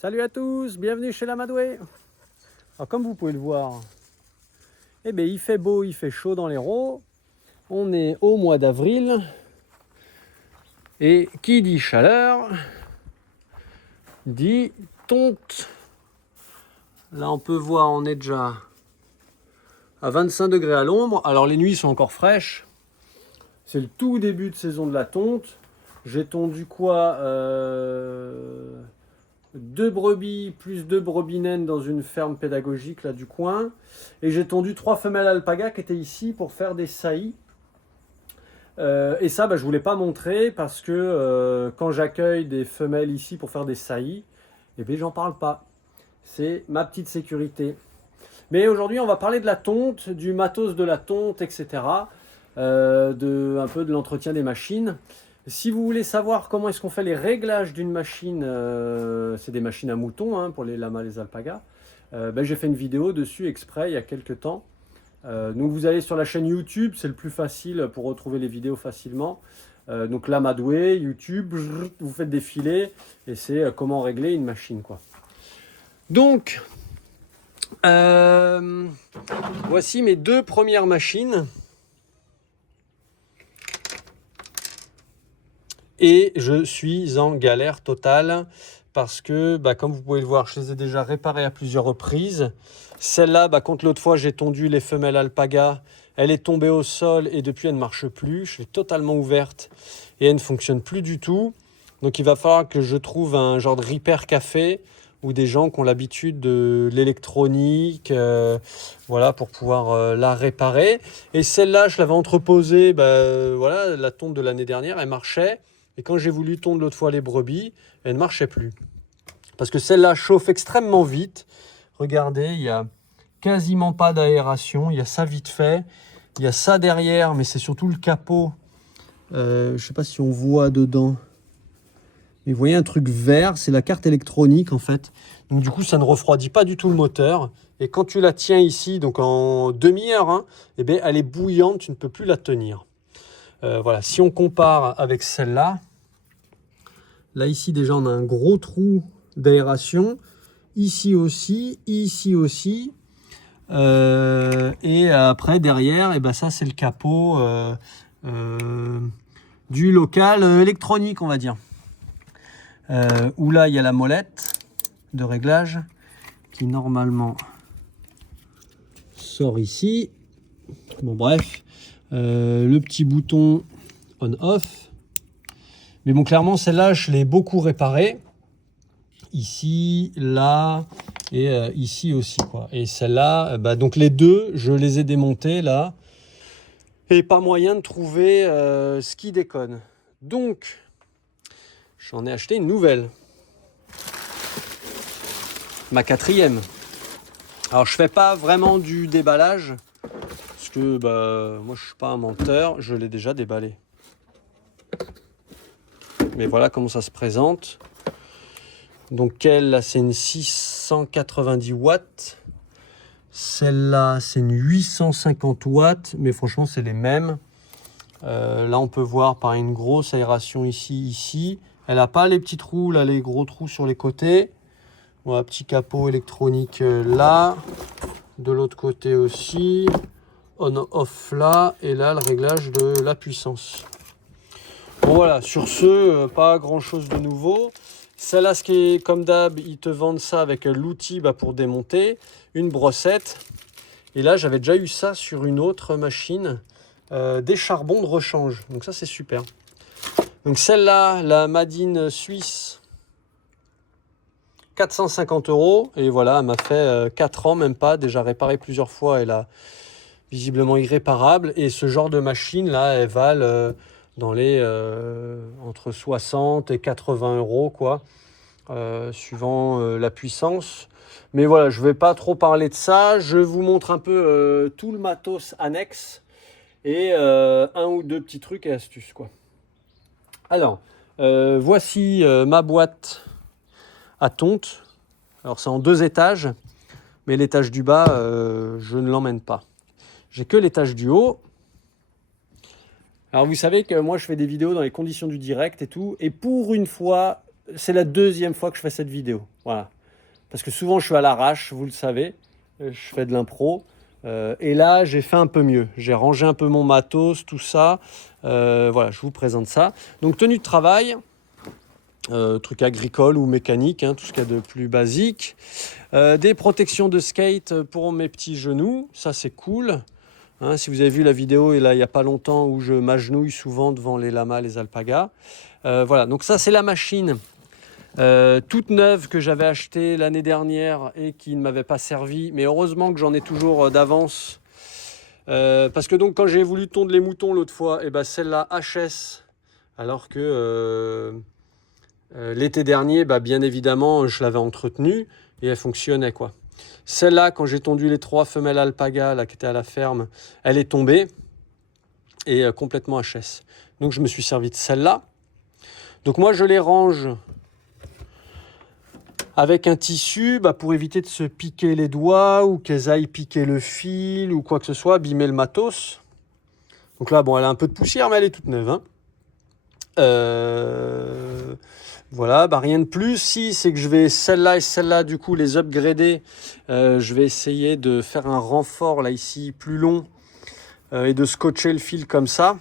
Salut à tous, bienvenue chez l'Amadoué. Alors comme vous pouvez le voir, eh bien, il fait beau, il fait chaud dans l'Hérault. On est au mois d'avril. Et qui dit chaleur, dit tonte. Là on peut voir, on est déjà à 25 degrés à l'ombre. Alors les nuits sont encore fraîches. C'est le tout début de saison de la tonte. J'ai tondu quoi 2 brebis plus 2 brebis naines dans une ferme pédagogique là du coin. Et j'ai tondu 3 femelles alpagas qui étaient ici pour faire des saillies. Et ça, je ne voulais pas montrer parce que quand j'accueille des femelles ici pour faire des saillies, eh bien, j'en parle pas. C'est ma petite sécurité. Mais aujourd'hui, on va parler de la tonte, du matos de la tonte, etc. Un peu de l'entretien des machines. Si vous voulez savoir comment est-ce qu'on fait les réglages d'une machine, c'est des machines à moutons pour les lamas, les alpagas, j'ai fait une vidéo dessus exprès il y a quelques temps. Donc vous allez sur la chaîne YouTube, c'est le plus facile pour retrouver les vidéos facilement. Donc l'Amadoué, YouTube, vous faites défiler et c'est comment régler une machine, quoi. Donc, voici mes 2 premières machines. Et je suis en galère totale parce que, comme vous pouvez le voir, je les ai déjà réparées à plusieurs reprises. Celle-là, contre l'autre fois, j'ai tondu les femelles alpagas. Elle est tombée au sol et depuis, elle ne marche plus. Je l'ai totalement ouverte et elle ne fonctionne plus du tout. Donc, il va falloir que je trouve un genre de repair café ou des gens qui ont l'habitude de l'électronique, voilà, pour pouvoir la réparer. Et celle-là, je l'avais entreposée, voilà, la tonte de l'année dernière, elle marchait. Et quand j'ai voulu tondre l'autre fois les brebis, elle ne marchait plus. Parce que celle-là chauffe extrêmement vite. Regardez, il n'y a quasiment pas d'aération. Il y a ça vite fait. Il y a ça derrière, mais c'est surtout le capot. Je ne sais pas si on voit dedans. Mais vous voyez un truc vert, c'est la carte électronique en fait. Donc du coup, ça ne refroidit pas du tout le moteur. Et quand tu la tiens ici, donc en demi-heure, elle est bouillante, tu ne peux plus la tenir. Voilà, si on compare avec celle-là, là ici déjà on a un gros trou d'aération, ici aussi, et après derrière, ça c'est le capot du local électronique, on va dire. Où là il y a la molette de réglage qui normalement sort ici. Bon bref, le petit bouton on-off. Mais bon, clairement, celle-là, je l'ai beaucoup réparée. Ici, là et ici aussi, quoi. Et celle-là, donc les deux, je les ai démontées là. Et pas moyen de trouver ce qui déconne. Donc, j'en ai acheté une nouvelle. Ma 4e. Alors, je fais pas vraiment du déballage. Parce que moi, je suis pas un menteur. Je l'ai déjà déballé. Mais voilà comment ça se présente. Donc elle, là, c'est une 690 watts. Celle-là, c'est une 850 watts. Mais franchement, c'est les mêmes. Là, on peut voir par une grosse aération ici. Elle n'a pas les petits trous, là, les gros trous sur les côtés. Voilà, petit capot électronique là. De l'autre côté aussi. On-off là. Et là, le réglage de la puissance. Bon voilà, sur ce, pas grand chose de nouveau. Celle-là, ce qui est comme d'hab, ils te vendent ça avec l'outil pour démonter, une brossette. Et là, j'avais déjà eu ça sur une autre machine, des charbons de rechange. Donc ça, c'est super. Donc celle-là, la Madine Suisse, 450 €. Et voilà, elle m'a fait 4 ans, même pas, déjà réparée plusieurs fois. Elle a visiblement irréparable. Et ce genre de machine, là, elles valent dans les entre 60 et 80 €, quoi, suivant la puissance. Mais voilà, je ne vais pas trop parler de ça. Je vous montre un peu tout le matos annexe et un ou deux petits trucs et astuces, quoi. Alors, voici ma boîte à tonte. Alors, c'est en 2 étages, mais l'étage du bas, je ne l'emmène pas. J'ai que l'étage du haut. Alors vous savez que moi je fais des vidéos dans les conditions du direct et tout, et pour une fois c'est la deuxième fois que je fais cette vidéo. Voilà. Parce que souvent, je suis à l'arrache, vous le savez. Je fais de l'impro. Et là, j'ai fait un peu mieux. J'ai rangé un peu mon matos, tout ça. Voilà, je vous présente ça. Donc, tenue de travail, truc agricole ou mécanique, hein, tout ce qu'il y a de plus basique. Des protections de skate pour mes petits genoux. Ça, c'est cool. Hein, si vous avez vu la vidéo, et là, il n'y a pas longtemps, où je m'agenouille souvent devant les lamas, les alpagas. Voilà, donc ça, c'est la machine. Toute neuve que j'avais achetée l'année dernière et qui ne m'avait pas servi, mais heureusement que j'en ai toujours d'avance, parce que donc quand j'ai voulu tondre les moutons l'autre fois, et ben celle-là HS, alors que l'été dernier, bien évidemment, je l'avais entretenue et elle fonctionnait quoi. Celle-là, quand j'ai tondu les 3 femelles alpagas là, qui étaient à la ferme, elle est tombée et complètement HS. Donc je me suis servi de celle-là. Donc moi je les range avec un tissu pour éviter de se piquer les doigts ou qu'elles aillent piquer le fil ou quoi que ce soit, abîmer le matos. Donc là, bon, elle a un peu de poussière, mais elle est toute neuve. Hein. Voilà, rien de plus. Si, c'est que je vais celle-là et celle-là, du coup, les upgrader. Je vais essayer de faire un renfort là ici plus long et de scotcher le fil comme ça.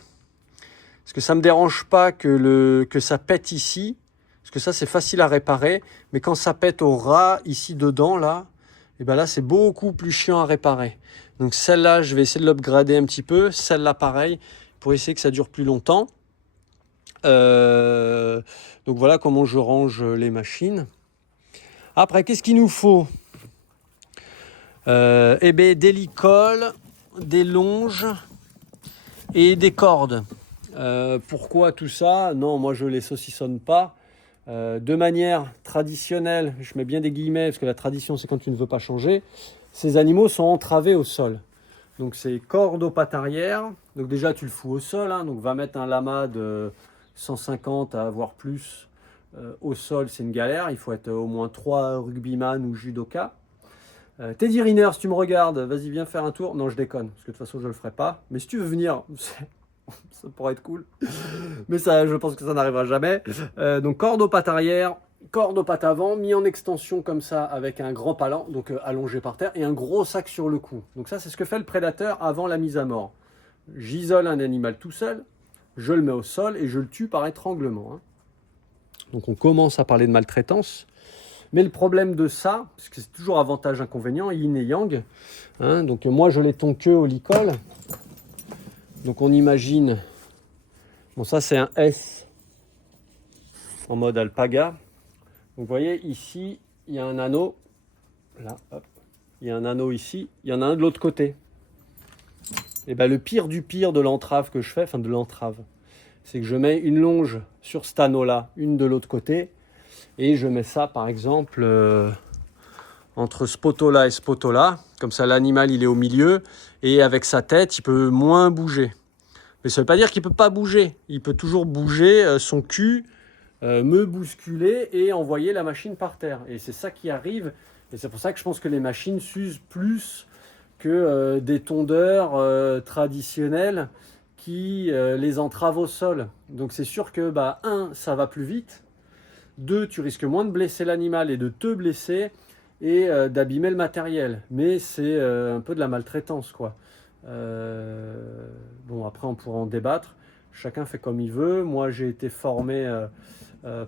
Parce que ça ne me dérange pas que ça pète ici. Parce que ça, c'est facile à réparer. Mais quand ça pète au ras, ici dedans, là, et là, c'est beaucoup plus chiant à réparer. Donc celle-là, je vais essayer de l'upgrader un petit peu. Celle-là, pareil, pour essayer que ça dure plus longtemps. Donc voilà comment je range les machines. Après, qu'est-ce qu'il nous faut? Des licoles, des longes et des cordes. Pourquoi tout ça? Non, moi je les saucissonne pas. De manière traditionnelle, je mets bien des guillemets parce que la tradition c'est quand tu ne veux pas changer, ces animaux sont entravés au sol. Donc c'est corde aux pattes arrière, donc déjà tu le fous au sol, hein, donc va mettre un lama de 150 à voire plus au sol, c'est une galère, il faut être au moins 3 rugbyman ou judoka. Teddy Riner, si tu me regardes, vas-y viens faire un tour. Non, je déconne, parce que de toute façon je le ferai pas, mais si tu veux venir, ça pourrait être cool. Mais ça, je pense que ça n'arrivera jamais. Donc corde aux pattes arrière, corde aux pattes avant, mis en extension comme ça avec un grand palan, donc allongé par terre, et un gros sac sur le cou. Donc ça, c'est ce que fait le prédateur avant la mise à mort. J'isole un animal tout seul, je le mets au sol et je le tue par étranglement. Hein. Donc on commence à parler de maltraitance. Mais le problème de ça, parce que c'est toujours avantage-inconvénient, yin et yang. Hein, donc moi, je les tonds que au licol. Donc on imagine, bon ça c'est un S en mode alpaga. Donc vous voyez ici, il y a un anneau. Là, hop. Il y a un anneau ici, il y en a un de l'autre côté. Et le pire du pire de l'entrave que je fais, enfin de l'entrave, c'est que je mets une longe sur cet anneau-là, une de l'autre côté, et je mets ça par exemple entre ce poteau-là et ce poteau-là. Comme ça l'animal il est au milieu, et avec sa tête il peut moins bouger. Mais ça ne veut pas dire qu'il ne peut pas bouger. Il peut toujours bouger son cul, me bousculer et envoyer la machine par terre. Et c'est ça qui arrive. Et c'est pour ça que je pense que les machines s'usent plus que des tondeurs traditionnels qui les entravent au sol. Donc c'est sûr que, un, ça va plus vite. Deux, tu risques moins de blesser l'animal et de te blesser et d'abîmer le matériel. Mais c'est un peu de la maltraitance, quoi. Bon, après on pourra en débattre. Chacun fait comme il veut. Moi, j'ai été formé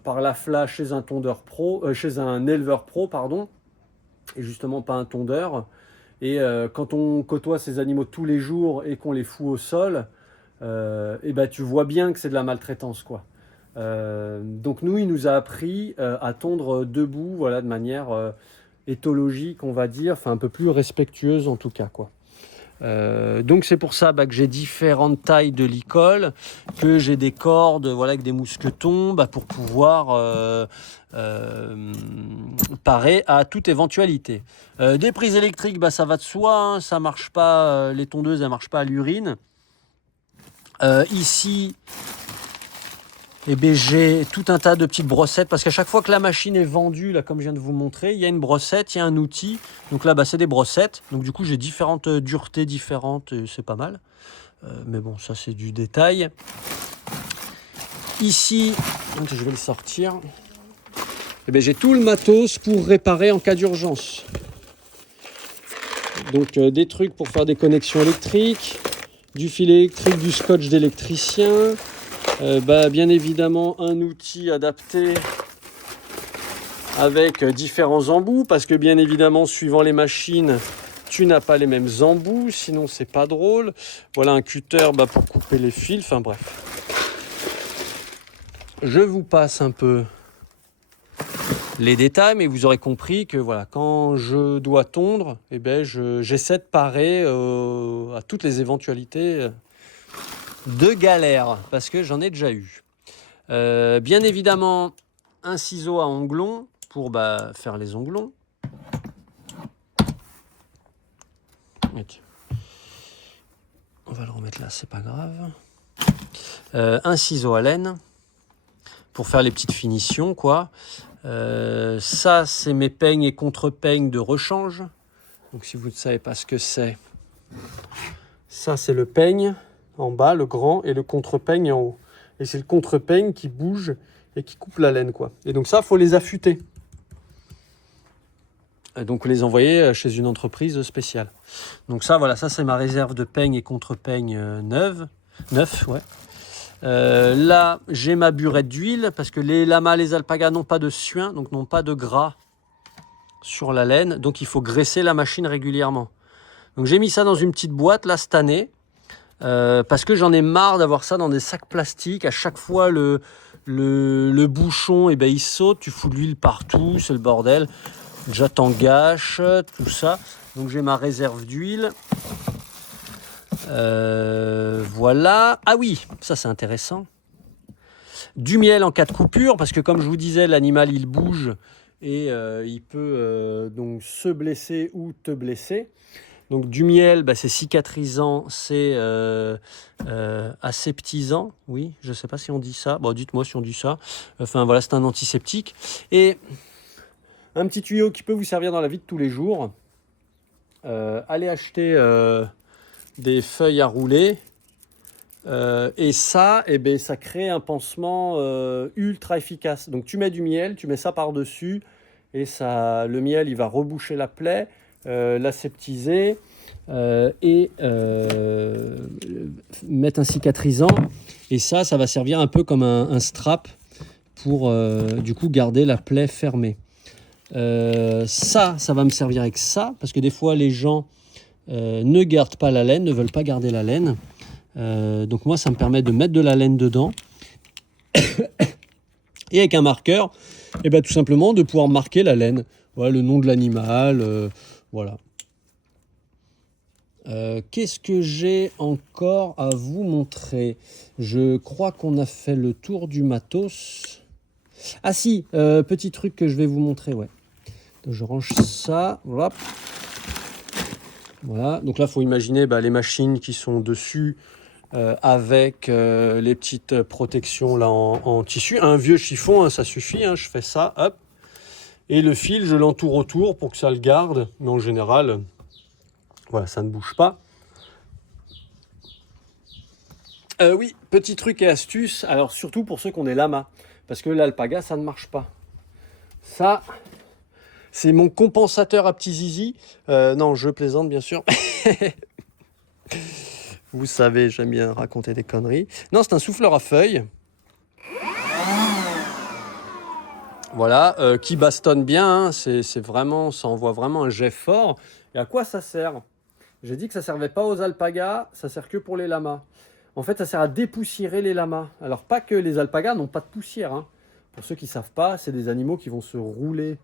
par la FLA chez un tondeur pro, chez un éleveur pro, pardon, et justement pas un tondeur. Et quand on côtoie ces animaux tous les jours et qu'on les fout au sol, tu vois bien que c'est de la maltraitance, quoi. Donc nous, il nous a appris à tondre debout, voilà, de manière éthologique, on va dire, enfin un peu plus respectueuse en tout cas, quoi. Donc c'est pour ça que j'ai différentes tailles de licol, que j'ai des cordes, voilà, avec des mousquetons, pour pouvoir parer à toute éventualité. Des prises électriques, ça va de soi, hein, ça marche pas, les tondeuses elles marchent pas à l'urine. Ici, j'ai tout un tas de petites brossettes, parce qu'à chaque fois que la machine est vendue, là, comme je viens de vous montrer, il y a une brossette, il y a un outil. Donc là, c'est des brossettes. Donc du coup, j'ai différentes duretés différentes, et c'est pas mal. Mais bon, ça, c'est du détail. Ici, je vais le sortir. eh bien, j'ai tout le matos pour réparer en cas d'urgence. Donc des trucs pour faire des connexions électriques, du fil électrique, du scotch d'électricien, bien évidemment un outil adapté avec différents embouts, parce que bien évidemment, suivant les machines, tu n'as pas les mêmes embouts, sinon c'est pas drôle. Voilà un cutter pour couper les fils, enfin bref. Je vous passe un peu les détails, mais vous aurez compris que voilà, quand je dois tondre, j'essaie de parer à toutes les éventualités de galère, parce que j'en ai déjà eu. Bien évidemment, un ciseau à onglons pour faire les onglons. On va le remettre là, c'est pas grave. Un ciseau à laine pour faire les petites finitions, quoi. Ça, c'est mes peignes et contre-peignes de rechange. Donc, si vous ne savez pas ce que c'est, ça, c'est le peigne en bas, le grand, et le contre-peigne en haut. Et c'est le contre-peigne qui bouge et qui coupe la laine, quoi. Et donc ça, il faut les affûter. Donc les envoyer chez une entreprise spéciale. Donc ça, voilà, ça c'est ma réserve de peigne et contre-peigne neuf, ouais. Là, j'ai ma burette d'huile parce que les lamas, les alpagas n'ont pas de suin, donc n'ont pas de gras sur la laine. Donc il faut graisser la machine régulièrement. Donc j'ai mis ça dans une petite boîte là cette année parce que j'en ai marre d'avoir ça dans des sacs plastiques. À chaque fois, le bouchon, il saute, tu fous de l'huile partout, c'est le bordel. Déjà t'en gâches, tout ça. Donc j'ai ma réserve d'huile. Voilà. Ah oui, ça c'est intéressant. Du miel en cas de coupure, parce que comme je vous disais, l'animal il bouge et il peut donc se blesser ou te blesser. Donc du miel, c'est cicatrisant, c'est aseptisant. Oui, je ne sais pas si on dit ça. Bon, dites-moi si on dit ça. Enfin voilà, c'est un antiseptique. Et un petit tuyau qui peut vous servir dans la vie de tous les jours. Allez acheter des feuilles à rouler. Et ça, ça crée un pansement ultra efficace. Donc tu mets du miel, tu mets ça par-dessus. Et ça, le miel, il va reboucher la plaie, l'aseptiser et mettre un cicatrisant. Et ça va servir un peu comme un strap pour du coup garder la plaie fermée. Ça va me servir avec ça, parce que des fois les gens ne gardent pas la laine, ne veulent pas garder la laine. Donc moi ça me permet de mettre de la laine dedans et avec un marqueur, tout simplement de pouvoir marquer la laine. Voilà, le nom de l'animal, voilà. Qu'est-ce que j'ai encore à vous montrer? Je crois qu'on a fait le tour du matos. Ah si, petit truc que je vais vous montrer, ouais. Donc je range ça, voilà. Voilà, donc là, il faut imaginer les machines qui sont dessus avec les petites protections là en tissu. Un vieux chiffon, hein, ça suffit, hein, je fais ça, hop. Et le fil, je l'entoure autour pour que ça le garde. Mais en général, voilà, ça ne bouge pas. Oui, petit truc et astuce, alors surtout pour ceux qui ont des lamas. Parce que l'alpaga, ça ne marche pas. Ça... c'est mon compensateur à petit zizi. Non, je plaisante, bien sûr. Vous savez, j'aime bien raconter des conneries. Non, c'est un souffleur à feuilles. Voilà, qui bastonne bien. Hein. C'est vraiment, ça envoie vraiment un jet fort. Et à quoi ça sert? J'ai dit que ça ne servait pas aux alpagas, ça sert que pour les lamas. En fait, ça sert à dépoussiérer les lamas. Alors, pas que les alpagas n'ont pas de poussière. Hein. Pour ceux qui ne savent pas, c'est des animaux qui vont se rouler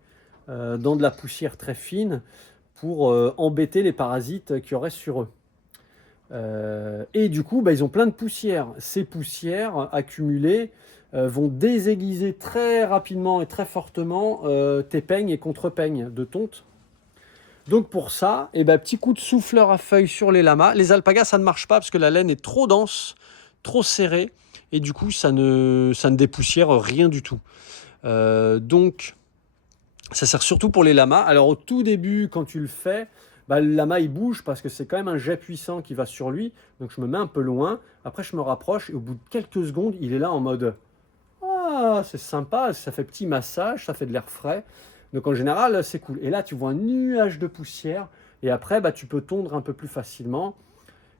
dans de la poussière très fine pour embêter les parasites qui auraient sur eux. Et du coup, ils ont plein de poussière. Ces poussières accumulées vont désaiguiser très rapidement et très fortement tes peignes et contre-peignes de tonte. Donc pour ça, petit coup de souffleur à feuilles sur les lamas. Les alpagas, ça ne marche pas parce que la laine est trop dense, trop serrée, et du coup, ça ne dépoussière rien du tout. Donc, ça sert surtout pour les lamas. Alors au tout début, quand tu le fais, le lama il bouge parce que c'est quand même un jet puissant qui va sur lui. Donc je me mets un peu loin. Après je me rapproche et au bout de quelques secondes, il est là en mode « ah, c'est sympa, ça fait petit massage, ça fait de l'air frais. Donc en général, c'est cool. Et là, tu vois un nuage de poussière. Et après, bah, tu peux tondre un peu plus facilement.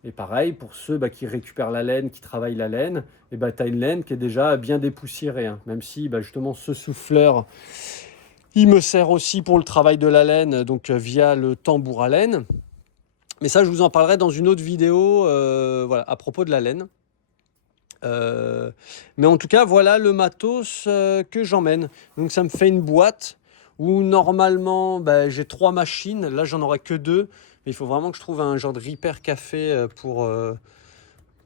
Et pareil, pour ceux qui récupèrent la laine, qui travaillent la laine, et bah, tu as une laine qui est déjà bien dépoussiérée, hein. Même si justement ce souffleur, il me sert aussi pour le travail de la laine, donc via le tambour à laine. Mais ça, je vous en parlerai dans une autre vidéo voilà, à propos de la laine. Mais en tout cas, voilà le matos que j'emmène. Donc ça me fait une boîte où normalement j'ai 3 machines. Là, j'en aurai que 2. Mais il faut vraiment que je trouve un genre de repair café pour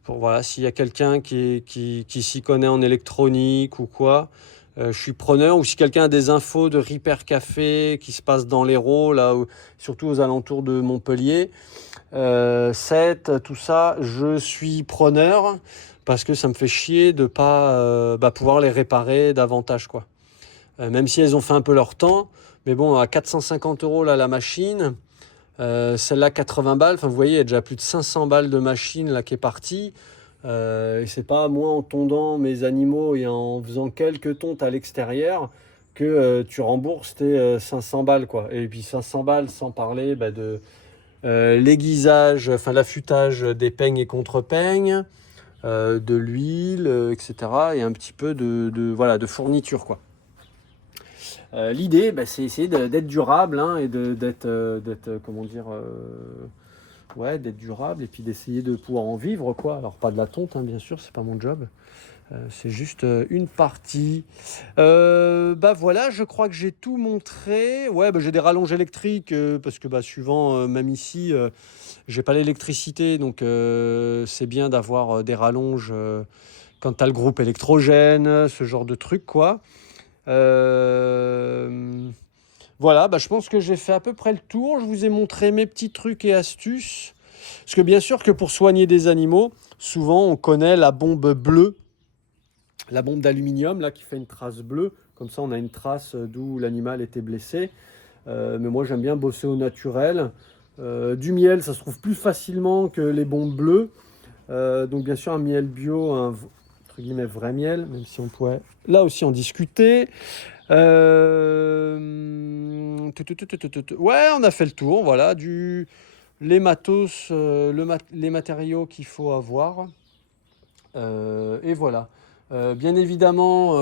voilà, s'il y a quelqu'un qui s'y connaît en électronique ou quoi. Je suis preneur, ou si quelqu'un a des infos de repair café qui se passe dans l'Hérault, là, surtout aux alentours de Montpellier, 7, tout ça, je suis preneur parce que ça me fait chier de pas pouvoir les réparer davantage, quoi. Même si elles ont fait un peu leur temps, mais bon, à 450 € là, la machine, celle-là 80 balles, enfin vous voyez, il y a déjà plus de 500 balles de machine là qui est partie. Et c'est pas moi en tondant mes animaux et en faisant quelques tontes à l'extérieur que tu rembourses tes 500 balles, quoi. Et puis 500 balles sans parler de l'aiguisage, enfin l'affûtage des peignes et contre-peignes, de l'huile, etc. Et un petit peu voilà, de fourniture, quoi. L'idée, c'est essayer d'être durable, hein, et d'être, comment dire, ouais, d'être durable, et puis d'essayer de pouvoir en vivre, quoi. Alors pas de la tonte, hein, bien sûr, c'est pas mon job. C'est juste une partie. Voilà, je crois que j'ai tout montré. Ouais, j'ai des rallonges électriques parce que suivant, même ici, j'ai pas l'électricité, donc c'est bien d'avoir des rallonges quand tu as le groupe électrogène, ce genre de truc, quoi. Voilà, je pense que j'ai fait à peu près le tour. Je vous ai montré mes petits trucs et astuces. Parce que bien sûr que pour soigner des animaux, souvent on connaît la bombe bleue, la bombe d'aluminium là qui fait une trace bleue. Comme ça, on a une trace d'où l'animal était blessé. Mais moi, j'aime bien bosser au naturel. Du miel, ça se trouve plus facilement que les bombes bleues. Donc bien sûr, un miel bio, un entre guillemets vrai miel, même si on pourrait là aussi en discuter. Ouais, on a fait le tour, voilà, les matos, les matériaux qu'il faut avoir. Et voilà. Bien évidemment,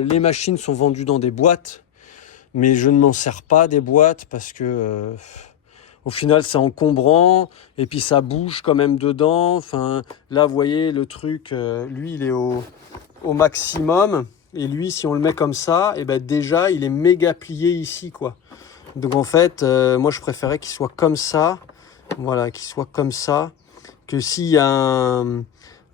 les machines sont vendues dans des boîtes, mais je ne m'en sers pas des boîtes parce que au final c'est encombrant et puis ça bouge quand même dedans. Enfin, là vous voyez le truc, lui il est au maximum, et lui si on le met comme ça, et déjà il est méga plié ici, quoi. Donc en fait, moi je préférais qu'il soit comme ça, voilà, qu'il soit comme ça, que s'il y a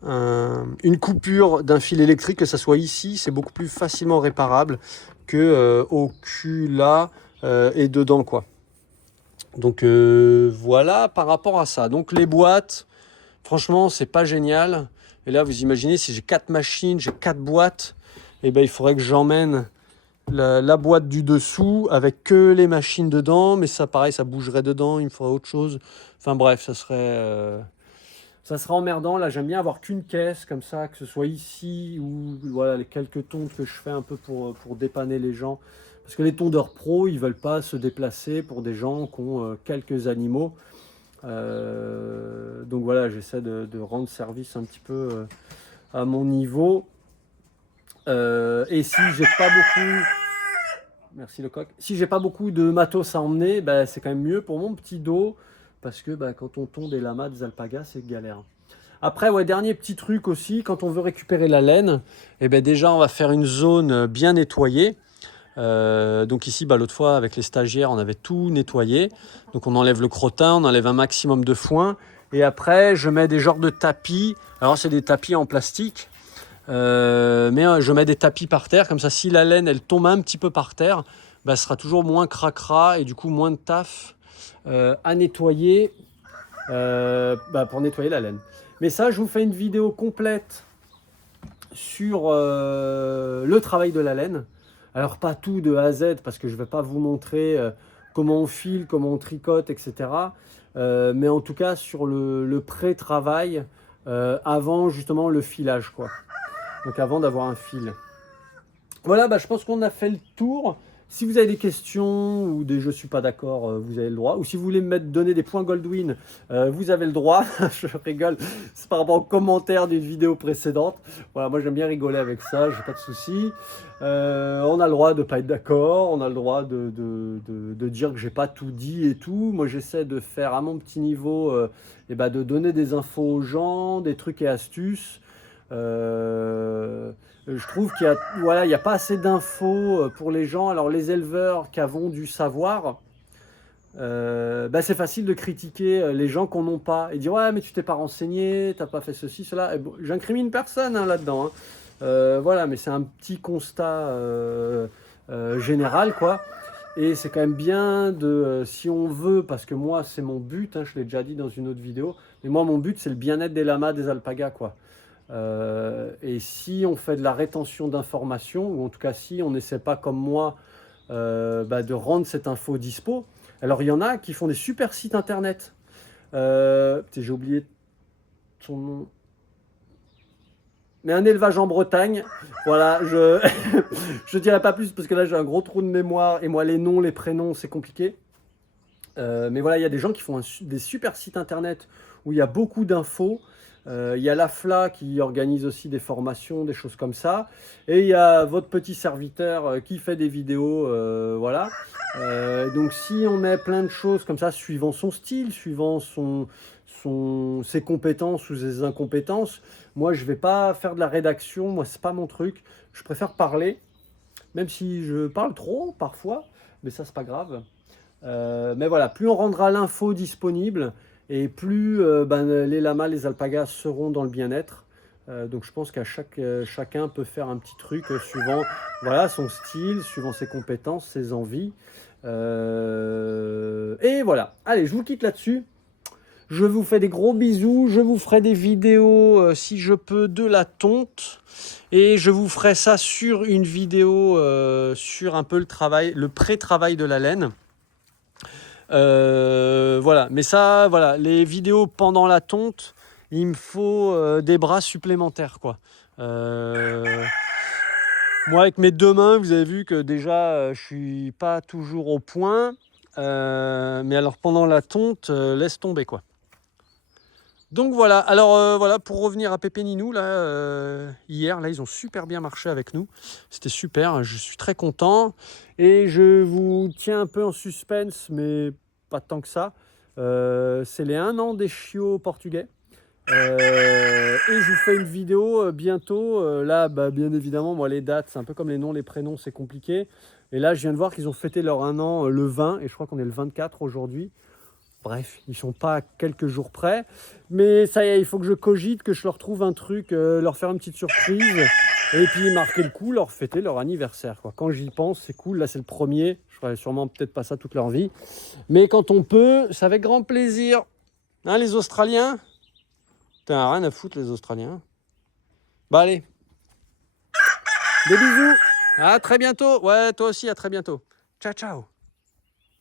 une coupure d'un fil électrique, que ça soit ici, c'est beaucoup plus facilement réparable que au cul là et dedans, quoi. Donc voilà par rapport à ça. Donc les boîtes, franchement, c'est pas génial. Et là, vous imaginez, si j'ai 4 machines, j'ai 4 boîtes, et il faudrait que j'emmène la boîte du dessous avec que les machines dedans. Mais ça, pareil, ça bougerait dedans, il me faudrait autre chose. Enfin bref, ça serait emmerdant. Là, j'aime bien avoir qu'une caisse comme ça, que ce soit ici ou voilà, les quelques tontes que je fais un peu pour dépanner les gens. Parce que les tondeurs pros, ils veulent pas se déplacer pour des gens qui ont quelques animaux. Donc voilà, j'essaie de rendre service un petit peu à mon niveau. Et si j'ai pas beaucoup... Merci le coq. Si j'ai pas beaucoup de matos à emmener, c'est quand même mieux pour mon petit dos. Parce que quand on tond des lamas, des alpagas, c'est galère. Après, ouais, dernier petit truc aussi, quand on veut récupérer la laine, déjà on va faire une zone bien nettoyée. Donc ici, l'autre fois avec les stagiaires, on avait tout nettoyé. Donc on enlève le crottin, on enlève un maximum de foin. Et après, je mets des genres de tapis. Alors c'est des tapis en plastique. Mais je mets des tapis par terre. Comme ça, si la laine, elle tombe un petit peu par terre, ce sera toujours moins cracra et du coup moins de taf à nettoyer pour nettoyer la laine. Mais ça, je vous fais une vidéo complète sur le travail de la laine. Alors pas tout de A à Z, parce que je ne vais pas vous montrer comment on file, comment on tricote, etc. Mais en tout cas sur le pré-travail avant justement le filage, quoi. Donc avant d'avoir un fil. Voilà, bah, je pense qu'on a fait le tour. Si vous avez des questions ou des je suis pas d'accord, vous avez le droit. Ou si vous voulez me donner des points Goldwyn, vous avez le droit. Je rigole, c'est par rapport aux commentaires d'une vidéo précédente. Voilà, moi j'aime bien rigoler avec ça, j'ai pas de souci. On a le droit de pas être d'accord, on a le droit de dire que j'ai pas tout dit et tout. Moi j'essaie de faire à mon petit niveau, et bah, de donner des infos aux gens, des trucs et astuces. Je trouve qu'il y a, voilà, il y a pas assez d'infos pour les gens. Alors les éleveurs qui avons du savoir, bah, c'est facile de critiquer les gens qu'on n'ont pas et dire ouais mais tu t'es pas renseigné, t'as pas fait ceci, cela. Et bon, j'incrimine personne hein, là-dedans. Hein. Voilà, mais c'est un petit constat général quoi. Et c'est quand même bien de, si on veut, parce que moi c'est mon but, hein, je l'ai déjà dit dans une autre vidéo, mais moi mon but c'est le bien-être des lamas, des alpagas quoi. Et si on fait de la rétention d'informations, ou en tout cas si on n'essaie pas comme moi bah, de rendre cette info dispo, alors il y en a qui font des super sites internet. J'ai oublié son nom. Mais un élevage en Bretagne, voilà, je dirais pas plus parce que là j'ai un gros trou de mémoire et moi les noms, les prénoms c'est compliqué. Mais voilà, il y a des gens qui font des super sites internet où il y a beaucoup d'infos. Il y a la FLA qui organise aussi des formations, des choses comme ça. Et il y a votre petit serviteur qui fait des vidéos. Voilà. Donc si on met plein de choses comme ça, suivant son style, suivant ses compétences ou ses incompétences, moi je vais pas faire de la rédaction, moi c'est pas mon truc. Je préfère parler, même si je parle trop parfois, mais ça c'est pas grave. Mais voilà, plus on rendra l'info disponible et plus ben, les lamas, les alpagas seront dans le bien-être. Donc je pense qu'à chacun peut faire un petit truc suivant voilà, son style, suivant ses compétences, ses envies. Et voilà, allez, je vous quitte là-dessus. Je vous fais des gros bisous, je vous ferai des vidéos si je peux de la tonte et je vous ferai ça sur une vidéo sur un peu le travail, le pré-travail de la laine. Voilà, mais ça, voilà, les vidéos pendant la tonte, il me faut des bras supplémentaires, quoi. Moi, avec mes deux mains, vous avez vu que déjà, je suis pas toujours au point. Mais alors, pendant la tonte, laisse tomber, quoi. Donc voilà, alors voilà, pour revenir à Pépé Ninou, là, hier, là, ils ont super bien marché avec nous. C'était super, je suis très content. Et je vous tiens un peu en suspense, mais pas tant que ça. C'est les 1 an des chiots portugais. Et je vous fais une vidéo bientôt. Là, bah, bien évidemment, moi, les dates, c'est un peu comme les noms, les prénoms, c'est compliqué. Et là, je viens de voir qu'ils ont fêté leur 1 an le 20, et je crois qu'on est le 24 aujourd'hui. Bref, ils sont pas à quelques jours près. Mais ça y est, il faut que je cogite, que je leur trouve un truc, leur faire une petite surprise. Et puis marquer le coup, leur fêter leur anniversaire, quoi. Quand j'y pense, c'est cool. Là, c'est le premier. Je ferai sûrement peut-être pas ça toute leur vie. Mais quand on peut, c'est avec grand plaisir. Hein, les Australiens? T'as rien à foutre, les Australiens. Bah allez, des bisous. À très bientôt. Ouais, toi aussi, à très bientôt. Ciao, ciao.